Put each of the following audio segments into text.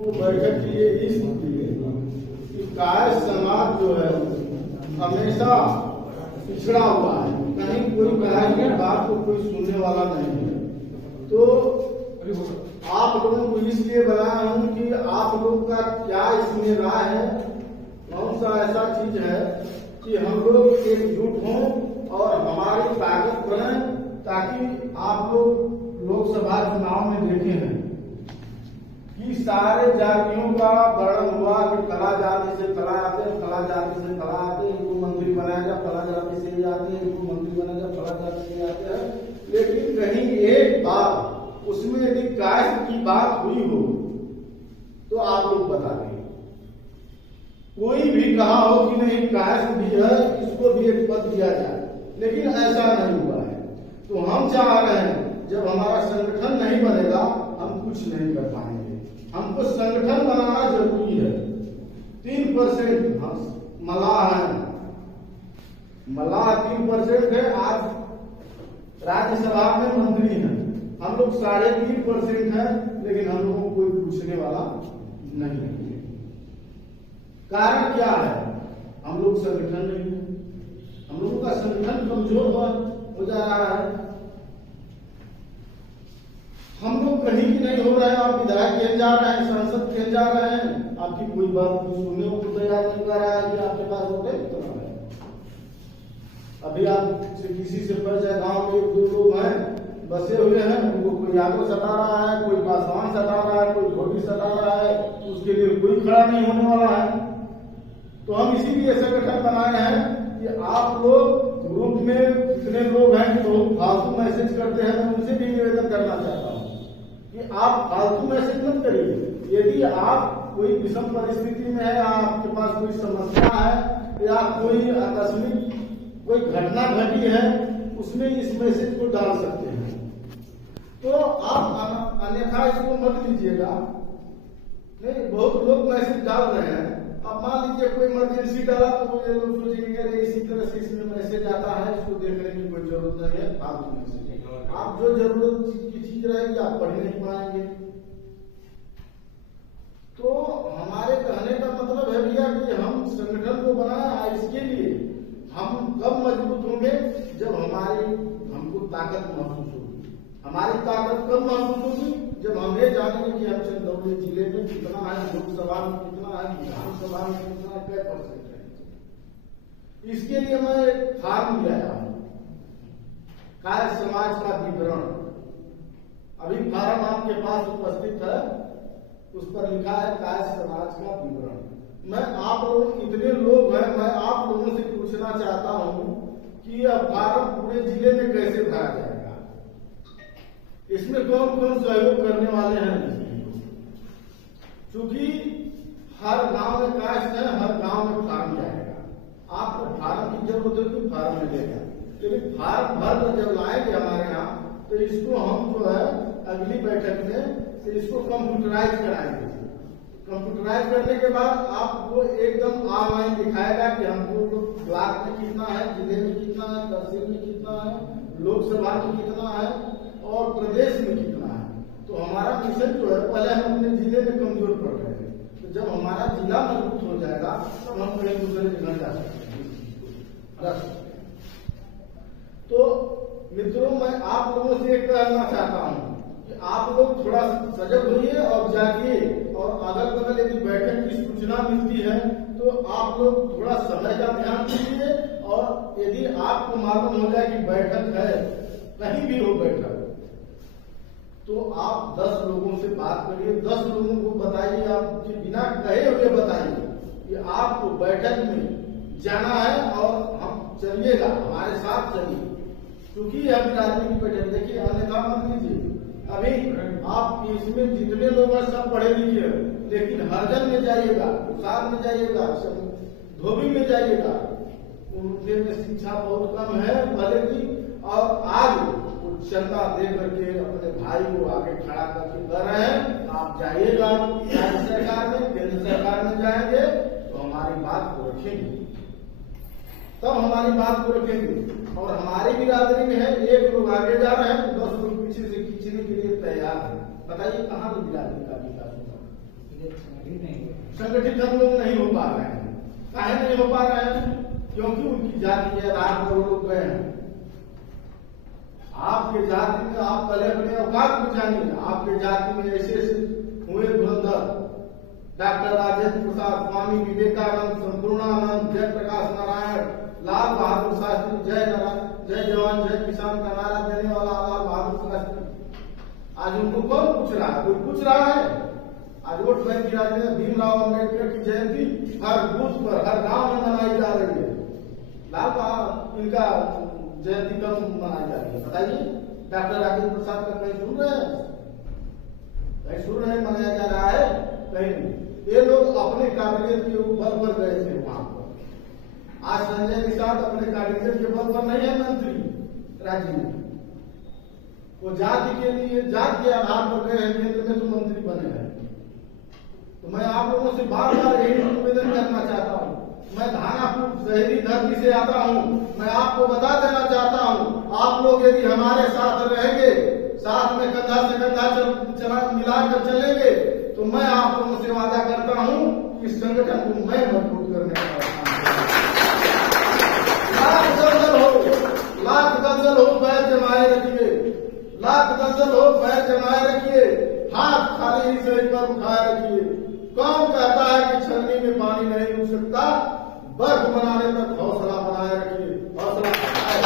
वो बैठक की ये इसलिए कि कायस्थ समाज जो है हमेशा पिछड़ा हुआ है, कहीं कोई कलाई की बात को कोई सुनने वाला नहीं है। तो आप लोगों को इसलिए बनाया हूं कि आप लोग का क्या इसमें राय है, कौन सा ऐसा चीज है कि हम लोग एकजुट हों और हमारी ताकत बने, ताकि आप लोग लोकसभा चुनाव में देखे हैं कि सारे जातियों का वर्णन हुआ कि फला जाति से फला आते हैं, फला जाति से फला आते हैं, इनको मंत्री बनाएगा, फला जाति से आते हैं, इनको मंत्री बनाएगा, फला जाति से आते हैं। लेकिन कहीं एक बात उसमें यदि कायस्थ की बात हुई हो तो आप लोग बता दें। कोई भी कहा हो कि नहीं कायस्थ भी है, इसको भी एक पद दिया जाए, लेकिन ऐसा नहीं हुआ है। तो हम चाह रहे हैं जब हमारा संगठन नहीं बनेगा हम कुछ नहीं कर पाएंगे। हमको संगठन बनाना जरूरी है। 3% हम मलाह हैं, मलाह 3% है। आज राज्यसभा में मंत्री हैं, हम लोग 3.5% हैं, लेकिन हम लोगों को कोई पूछने वाला नहीं है। कारण क्या है? हम लोग संगठन नहीं है, हम लोगों का संगठन कमजोर हो जा रहा है। हम लोग कहीं भी नहीं हो रहे हैं। आप विधायक खेल जा रहे हैं, सांसद खेल जा रहे हैं, आपकी कोई बात सुनने को तैयार नहीं कर रहा है कि आपके पास वोटे कितना है। अभी आप किसी से परिचय गांव में 1-2 लोग हैं बसे हुए हैं, उनको कोई यादव सता रहा है, कोई पासवान सता रहा है, कोई धोबी सता रहा है, उसके लिए कोई खड़ा नहीं होने वाला है। तो हम इसीलिए संगठन बनाए हैं कि आप लोग ग्रुप में कितने लोग हैं कि बहुत फालतू मैसेज करते हैं, मैं उनसे भी निवेदन करना चाहता हूँ कि आप फालतू मैसेज मत करिए। यदि आप कोई विषम परिस्थिति में है, आपके पास कोई समस्या है या कोई आकस्मिक कोई घटना घटी है, उसमें इस मैसेज को डाल सकते हैं। तो आप अन्यथा इसको मत लीजिएगा। नहीं, बहुत लोग मैसेज डाल रहे हैं। अब मान लीजिए कोई इमरजेंसी डाला तो वो ये लोग सोचेंगे इसी तरह से इसमें मैसेज आता है, इसको देखने की कोई जरूरत नहीं है, फालतू मैसेज। आप जो जरूरत की चीज रहेगी आप पढ़ नहीं पाएंगे। तो हमारे कहने का मतलब है भैया कि हम संगठन को बनाया इसके लिए। हम कब मजबूत होंगे? जब हमको ताकत महसूस होगी। हमारी ताकत कब महसूस होगी? जब हम ये जानेंगे कि हम चंदौली जिले में कितना है, लोकसभा में कितना है, विधानसभा में कितना है, क्या % है। इसके लिए मैं एक फॉर्म ले आया हूं, कायस्थ समाज का विवरण। अभी फॉर्म आपके पास उपस्थित है, उस पर लिखा है कायस्थ समाज का विवरण। मैं आप लोग इतने लोग हैं, मैं आप लोगों से पूछना चाहता हूं कि यह फॉर्म पूरे जिले में कैसे भरा जाएगा, इसमें कौन कौन सहयोग करने वाले हैं। क्योंकि हर गांव में कायस्थ है, हर गांव में फॉर्म जाएगा। आपको फॉर्म की जरूरत है तो फॉर्म मिलेगा, लेकिन फॉर्म भर जब लाएंगे हमारे यहाँ तो इसको हम जो है अगली बैठक में इसको कंप्यूटराइज कराएंगे। कंप्यूटराइज करने के बाद आपको एकदम ऑनलाइन दिखाएगा कि हमको ब्लॉक में कितना है, जिले में कितना है, तहसील में कितना है, लोकसभा में कितना है और प्रदेश में कितना है। तो हमारा मिशन जो है, पहले हम अपने जिले में कमजोर पड़ रहे हैं, तो जब हमारा जिला मजबूत हो जाएगा तब हम कहीं दूसरे जगह जा सकते हैं। तो मित्रों, मैं आप लोगों से एक कहना चाहता हूँ कि आप लोग थोड़ा सजग होइए और जागिए, और अगल बगल यदि बैठक की सूचना मिलती है तो आप लोग थोड़ा समय का ध्यान दीजिए। और यदि आपको मालूम हो जाए कि बैठक है, कहीं भी हो बैठक, तो आप 10 लोगों से बात करिए, 10 लोगों को बताइए, आपके बिना कहे हुए बताइए कि आपको बैठक में जाना है और हम चलिएगा, हमारे साथ चलिए। क्योंकि हम आदमी की बैठक देखिए, अन्यथा मत लीजिए। अभी आप इसमें जितने लोग हैं सब पढ़े लिखे, लेकिन हरजन में जाइएगा, उसार में जाइएगा, धोबी में जाइएगा, उनके में शिक्षा बहुत कम है भले की। और आज चंदा दे करके अपने भाई को आगे खड़ा करके कर रहे हैं। आप जाइएगा राज्य सरकार में, केंद्र सरकार में जाएंगे तो हमारी बात को रखेंगे, तब हमारी बात को रखेंगे। और हमारी बिरादरी में है, 1 लोग आगे जा रहे हैं तो 10 लोग पीछे से खींचने के लिए तैयार है। बताइए कहाँ बिरादरी का विकास होगा। संगठित हम लोग नहीं हो पा रहे हैं। काहे नहीं हो पा रहे हैं? क्योंकि उनकी जाति के आधार पर वो लोग गए हैं। आपके जाति में आप पहले अपने औकात को जानिए। आपके जाति में ऐसे ऐसे हुए धुरंधर, डॉक्टर राजेंद्र प्रसाद, स्वामी विवेकानंद, संपूर्णानंद, जयप्रकाश नारायण, लाल बहादुर शास्त्री, जय जवान जय किसान का नारा देने वाला लाल बहादुर शास्त्री। आज उनको कौन पूछ रहा है? कोई पूछ रहा है? आज वोट बैंक गिरा दिया। भीमराव अम्बेडकर की जयंती हर बूथ पर, हर गांव में मनाई जा रही है। लाल बहादुर इनका जयंती कब मनाई जा रही है बताइए? डॉक्टर राजेंद्र प्रसाद का कहीं सुन रहे हैं? कहीं सुन रहे हैं मनाया जा रहा है? कहीं नहीं। ये लोग अपने काबिलियत के ऊपर पर गए थे वहां पर। आज संजय निषाद अपने काबिलियत के बल पर नहीं है मंत्री राज्य में। वो जाति के लिए, जाति के आधार पर गए हैं, केंद्र में तो मंत्री बने हैं। तो मैं आप लोगों से बार बार यही निवेदन करना चाहता हूँ। मैं धानापुर शहरी धरती से आता हूँ। मैं आपको बता देना चाहता हूँ, आप लोग यदि हमारे साथ रहेंगे, साथ में कंधा से कंधा मिलाकर चलेंगे, तो मैं आप लोगों से वादा करता हूँ कि इस संगठन को मैं मजबूत करने का लाख दलदल हो पैर जमाए रखिए, लाख दलदल हो पैर जमाए रखिए, हाथ खाली ही सही पर उठाए रखिए। कौन कहता है कि छलनी में पानी नहीं रुक सकता? बर्फ बनाने तक हौसला बनाए रखिए, हौसला बनाए।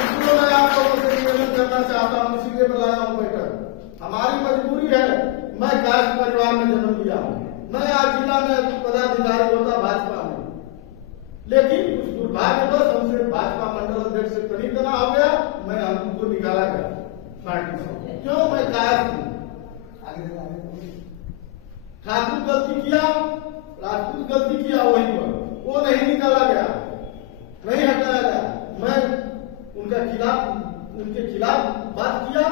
इसलिए मैं आप लोगों से निवेदन करना चाहता हूँ, इसलिए बुलाया हूँ बैठक। हमारी मजबूरी है। मैं कास्ट परिवार में जन्म लिया हूँ। मैं आज जिला में पदाधिकारी होता भाजपा में, लेकिन उस दुर्भाग्यवश हमसे भाजपा मंडल अध्यक्ष से तनी हो गया। मैं हमको निकाला गया पार्टी से। क्यों? मैं कास्ट हूँ। ठाकुर गलती किया, राजपूत गलती किया, वहीं पर वो नहीं निकाला गया, नहीं हटाया गया। मैं उनके खिलाफ बात किया,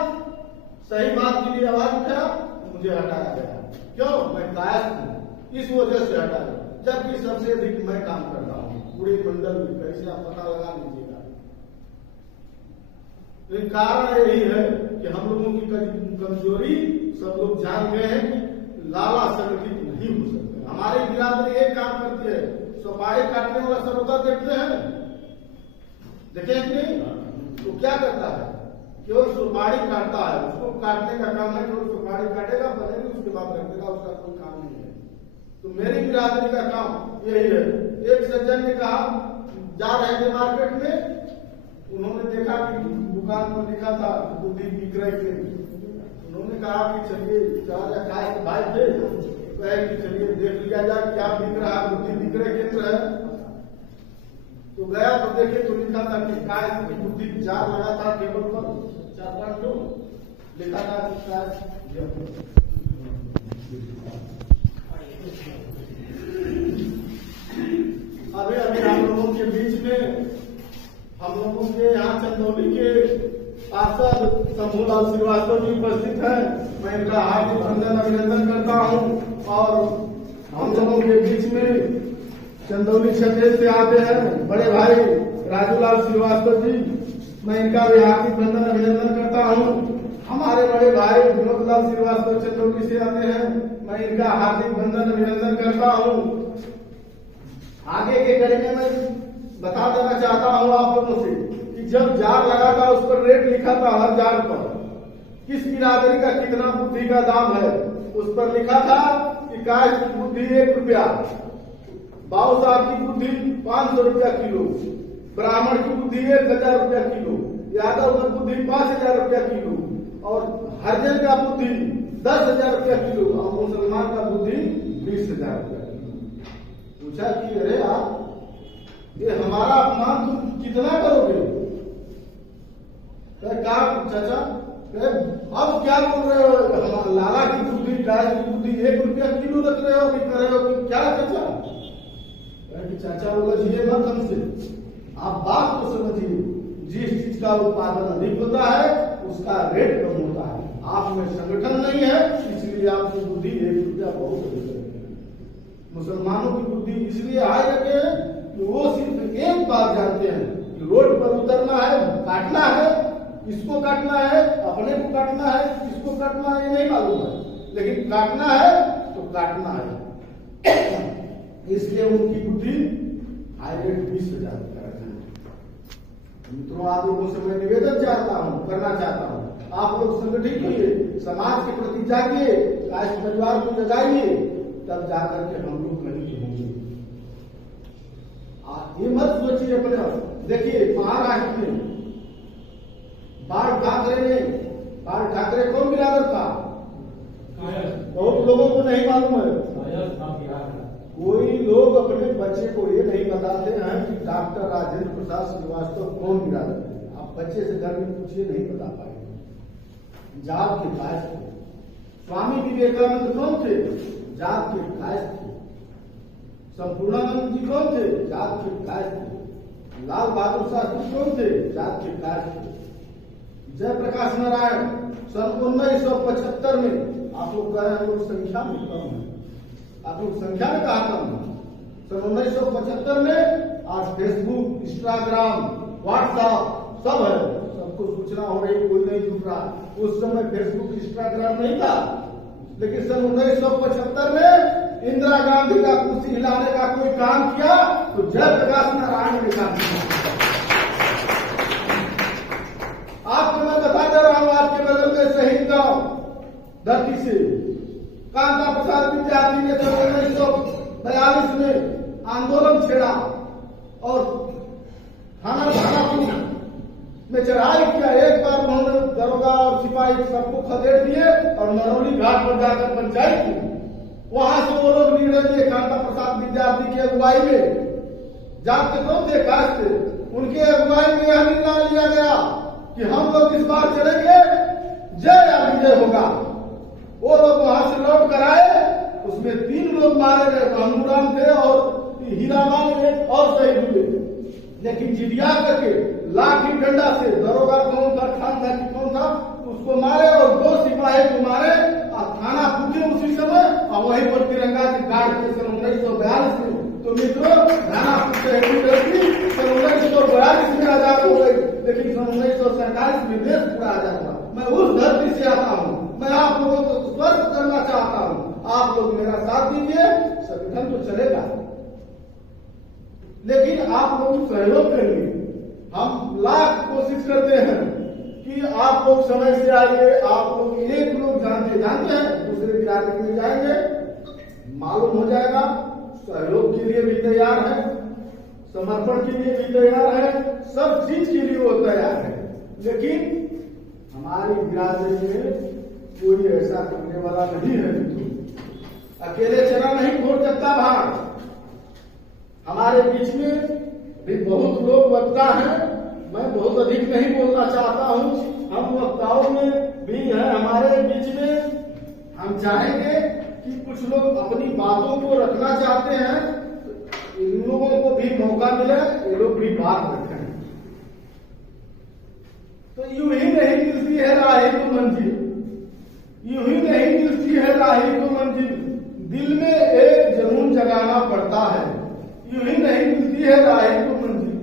सही बात के लिए आवाज उठाया, मुझे हटाया गया। क्यों? मैं कायस्थ हूँ, इस वजह से हटाया। जबकि सबसे अधिक मैं काम करता हूँ पूरे मंडल में। कैसे आप पता लगा लीजिएगा। लेकिन कारण यही है कि हम लोगों की कमजोरी सब लोग जान गए हैं कि लाला संगठित नहीं हो सकते। हमारी बिरादरी एक काम करती है, सुपारी काटने वाला सरोता देखते हैं, देखे कि नहीं? तो क्या करता है? केवल सुपारी काटता है, उसको काटने का काम है। केवल सुपारी काटेगा, बनेगी, उसके बाद रख देगा, उसका कोई काम नहीं है। तो मेरी बिरादरी का काम यही है। एक सज्जन ने कहा, जा रहे थे मार्केट में, उन्होंने देखा कि दुकान पर लिखा था बुद्धि विक्रय केंद्र। उन्होंने कहा कि चलिए, कायस्थ भाई थे, कहे कि चलिए देख लिया जाए क्या बिक रहा है। बुद्धि विक्रय केंद्र है। तो गया तो देखे तो लिखा था कि कायस्थ की बुद्धि जार लगा था टेबल पर, 4-5 लोग लिखा था कि कायस्थ। अभी हम लोगों के बीच में, हम लोगों के यहाँ चंदौली के पार्षद शंभूलाल श्रीवास्तव जी उपस्थित हैं। मैं इनका हार्दिक अभिनंदन करता हूँ। और हम लोगों के बीच में चंदौली क्षेत्र से आते हैं बड़े भाई राजूलाल श्रीवास्तव जी, मैं इनका भी हार्दिक अभिनंदन करता हूँ। हमारे बड़े भाई विनोदलाल श्रीवास्तव चंदौली से आते हैं, मैं इनका हार्दिक अभिनंदन करता हूँ। आगे के कड़ी में मैं बता देना चाहता हूँ आप लोगों से कि जब जार लगा था उस पर रेट लिखा था, हर जार पर किस बिरादरी का कितना बुद्धि का दाम है। उस पर लिखा था कि कायस्थ की बुद्धि 1 रुपया, बाबू साहब की बुद्धि 500 रुपया किलो, ब्राह्मण की बुद्धि 1000 रुपया किलो, यादव की बुद्धि 5000 रुपया किलो, और हरिजन का बुद्धि 10,000 रुपया किलो, और मुसलमान का बुद्धि 20,000 रुपया किलो। पूछा कि अरे आप ये हमारा अपमान तुम कितना करोगे? कहा चाचा अब क्या बोल रहे हो? लाला की बुद्धि, गाय की बुद्धि 1 रुपया किलो रख रहे हो, कर रहे हो क्या चाचा? चाचा बोला जिए मत हमसे, आप बात को समझिए। जिस चीज का उत्पादन अधिक होता है उसका रेट कम होता है। आप में संगठन नहीं है, इसलिए आपकी बुद्धि 1 रुपया बहुत अधिक है। मुसलमानों की बुद्धि इसलिए हाई रखे हैं कि वो सिर्फ एक बात जानते हैं कि रोड पर उतरना है, काटना है, इसको काटना है, अपने को काटना है, इसको काटना है, ये नहीं मालूम है, लेकिन काटना है तो काटना है। इसलिए उनकी बुद्धि हाई रेट 20,000 रुपया रखना। मित्रों, आप लोगों से मैं निवेदन करना चाहता हूँ, आप लोग संगठित होइए, समाज के प्रति जागिए, कास्ट परिवार को जगाइए, तब जाकर के हम लोग कहीं होंगे। ये मत सोचिए अपने। देखिए महाराष्ट्र में बाल ठाकरे कौन बिरादर था? बहुत लोगों को नहीं मालूम है। कोई लोग अपने बच्चे को ये नहीं बताते हैं कि डॉक्टर राजेंद्र प्रसाद श्रीवास्तव कौन बिरादर थे। आप बच्चे से घर में पूछिए, नहीं बता पाएंगे। जात के कायस्थ थे। स्वामी विवेकानंद कौन थे? जात के कायस्थ थे। संपूर्णानंद जी कौन थे? जात के कायस्थ थे। लाल बहादुर शास्त्री कौन थे? जात के कायस्थ थे। जयप्रकाश नारायण सन 1975 में, आप लोग कह रहे हैं लोग संख्या में कम है, आप लोग संख्या में कहा कम है। सन 1975 में आज फेसबुक, इंस्टाग्राम, व्हाट्सएप सब है, सबको सूचना हो रही, कोई नहीं जुट रहा। उस समय फेसबुक, इंस्टाग्राम नहीं था, लेकिन सन 1975 में इंदिरा गांधी का कुर्सी हिलाने का कोई काम किया तो जयप्रकाश नारायण ने काम किया। आपको मैं बता दे रहा हूं, आपके बगल में शहीद गांव धरती से कांता प्रसाद विद्यार्थी ने 1942 में आंदोलन छेड़ा और थाना में चढ़ाई किया। एक बार उन्होंने दरोगा और सिपाही सबको खदेड़ दिए और नरौली घाट पर जाकर पंचायत की। वहां से वो लोग निर्णय लिए कांता प्रसाद विद्यार्थी की अगुवाई में, जाते कौन थे? कास्ट थे। उनके अगुवाई में यह निर्णय लिया गया कि हम लोग इस बार चलेंगे, जय या विजय होगा। वो लोग वहां से लौट कर आए, उसमें 3 लोग मारे गए, महमूराम थे और हीरालाल एक और शहीद हुए। लेकिन जिदिया करके लाठी डंडा से दरोगा कौन था, खान था कि कौन था, उसको मारे और 2 सिपाही को मारे और थाना पूछे उसी समय और वहीं पर तिरंगा की गाड़ के सन 1942 में। तो मित्रों, थाना पूछे सन 1942 में आजाद हो गई, लेकिन सन 1947 में देश पूरा आजाद हुआ। मैं उस धरती से आता हूँ, मैं आप लोगों को स्पर्श करना चाहता हूँ। आप लोग मेरा साथ दीजिए, संगठन तो चलेगा, लेकिन आप लोग सहयोग करिए। हम लाख कोशिश करते हैं कि आप लोग समय से आइए। आप लोग एक लोग जानते हैं, दूसरे बिरादरी में जाएंगे, मालूम हो जाएगा। सहयोग के लिए भी तैयार है, समर्पण के लिए भी तैयार है, सब चीज के लिए वो तैयार है। लेकिन हमारी बिरादरी में कोई ऐसा करने वाला नहीं है। अकेले चला नहीं घोड़ सकता भाग। हमारे बीच में भी बहुत लोग वक्ता हैं, मैं बहुत अधिक नहीं बोलना चाहता हूं। हम वक्ताओं में भी हैं हमारे बीच में। हम चाहेंगे कि कुछ लोग अपनी बातों को रखना चाहते हैं, तो इन लोगों को भी मौका मिले, ये लोग भी बात रखें। तो यूं ही नहीं मिलती है राही को मंजिल, यूं ही नहीं मिलती है राही को मंजिल, दिल में एक जुनून जगाना पड़ता है। यूं ही नहीं मिलती है राही को मंजिल,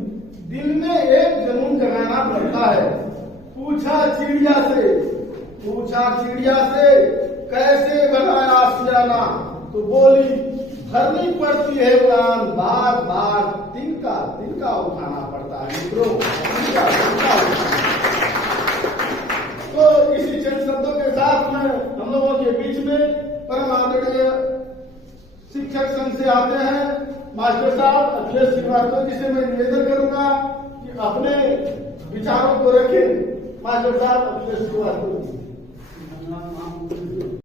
दिल में एक जुनून जगाना पड़ता है। पूछा चिड़िया से कैसे बनाया आशियाना, तो बोली भरनी पड़ती है उड़ान, बार बार तिनका उठाना पड़ता है। मित्रों, तो इसी चंद शब्दों के साथ में हम लोगों के बीच में परम आदरणीय शिक्षक संघ से आते हैं मास्टर साहब अखिलेश श्रीवास्तव जी से मैं निवेदन करूंगा कि अपने विचारों को रखें। मास्टर साहब अखिलेश श्रीवास्तव जी।